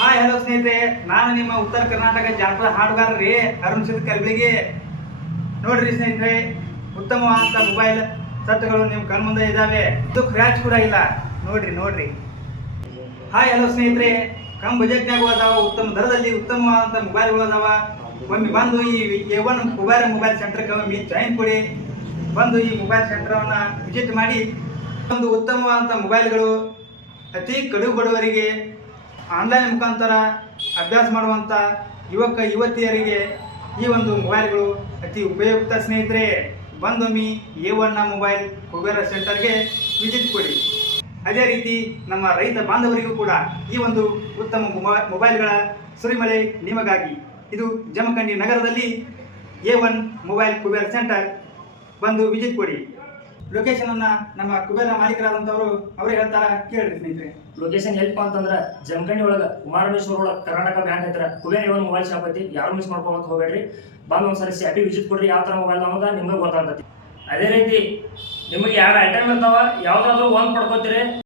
Hi hello ಸ್ನೇಹಿತರೆ, ನಾನು ನಿಮ್ಮ ಉತ್ತರ ಕರ್ನಾಟಕ ಜಾನಪದ ಹಾಡುಗಾರ ರೀ ಅರುಣ್ ಸಿದ್ ಕಲ್ಬಿಳಿಗೆ. ನೋಡ್ರಿ ಸ್ನೇಹಿತರೆ, ಉತ್ತಮವಾದಂಥ ಮೊಬೈಲ್ ಸೆಟ್ಗಳು ನಿಮ್ಮ ಕಣ್ಮುಂದೆ ಇದ್ದಾವೆ. ಇದು ಕ್ರ್ಯಾಚ್ ಕೂಡ ಇಲ್ಲ. ನೋಡ್ರಿ. ಹಾಯ್ ಹಲೋ ಸ್ನೇಹಿತರೆ, ಕಮ್ ಬಜೆಟ್ನಾಗೂ ಅದಾವ, ಉತ್ತಮ ದರದಲ್ಲಿ ಉತ್ತಮವಾದಂಥ ಮೊಬೈಲ್ಗಳು ಅದಾವ. ಒಮ್ಮೆ ಬಂದು ಈ A1 ಮೊಬೈಲ್ ಸೆಂಟರ್ಗೆ ಒಮ್ಮೆ ಜಾಯಿನ್ ಕೊಡಿ. ಬಂದು ಈ ಮೊಬೈಲ್ ಸೆಂಟರನ್ನು ವಿಸಿಟ್ ಮಾಡಿ ಒಂದು ಉತ್ತಮವಾದಂಥ ಮೊಬೈಲ್ಗಳು ಅತಿ ಕಡು ಬಡವರಿಗೆ ಆನ್ಲೈನ್ ಮುಖಾಂತರ ಅಭ್ಯಾಸ ಮಾಡುವಂಥ ಯುವತಿಯರಿಗೆ ಈ ಒಂದು ಮೊಬೈಲ್ಗಳು ಅತಿ ಉಪಯುಕ್ತ. ಸ್ನೇಹಿತರೆ, ಬಂದೊಮ್ಮೆ A1 ಮೊಬೈಲ್ ಕುಬೇರ ಸೆಂಟರ್ಗೆ ವಿಸಿಟ್ ಕೊಡಿ. ಅದೇ ರೀತಿ ನಮ್ಮ ರೈತ ಬಾಂಧವರಿಗೂ ಕೂಡ ಈ ಒಂದು ಉತ್ತಮ ಮೊಬೈಲ್ಗಳ ಸುರಿಮಳೆ ನಿಮಗಾಗಿ. ಇದು ಜಮಖಂಡಿ ನಗರದಲ್ಲಿ A1 ಮೊಬೈಲ್ ಕುಬೇರ ಸೆಂಟರ್, ಬಂದು ವಿಸಿಟ್ ಕೊಡಿ. ಲೊಕೇಶನ್ ಅನ್ನ ನಮ್ಮ ಕುಬೇರ ಮಾಲೀಕರಾದಂಥವರು ಅವರೇ ಹೇಳ್ತಾರ, ಕೇಳ್ರಿ ಸ್ನೇಹಿತರೆ. ಲೊಕೇಶನ್ ಎಲ್ಪ ಅಂತಂದ್ರ ಜಮಖಂಡಿ ಒಳಗ ಕುಮಾರಮೇಶ್ವರ ಒಳಗ ಕರ್ನಾಟಕ ಬ್ಯಾಂಕ್ ಹತ್ರ ಕುಬೇರ A1 ಮೊಬೈಲ್ ಶಾಪ್ ಐತಿ. ಯಾರು ಮಿಸ್ ಮಾಡ್ಕೋಬೇಕು ಹೋಗ್ಬೇಡ್ರಿ. ಬಂದು ಒಂದ್ಸರಿ ಸ್ಯಾಟಿ ವಿಸಿಟ್ ಕೊಡ್ರಿ. ಯಾವ ತರ ಮೊಬೈಲ್ ಅನ್ನೋದ ನಿಮ್ಗೆ ಗೊತ್ತಾಗ್ತೈತಿ. ಅದೇ ರೀತಿ ನಿಮಗೆ ಎರಡು ಐಟಮ್ ಇರ್ತಾವ, ಯಾವ್ದಾದ್ರು ಒಂದ್ ಪಡ್ಕೋತೀರಿ.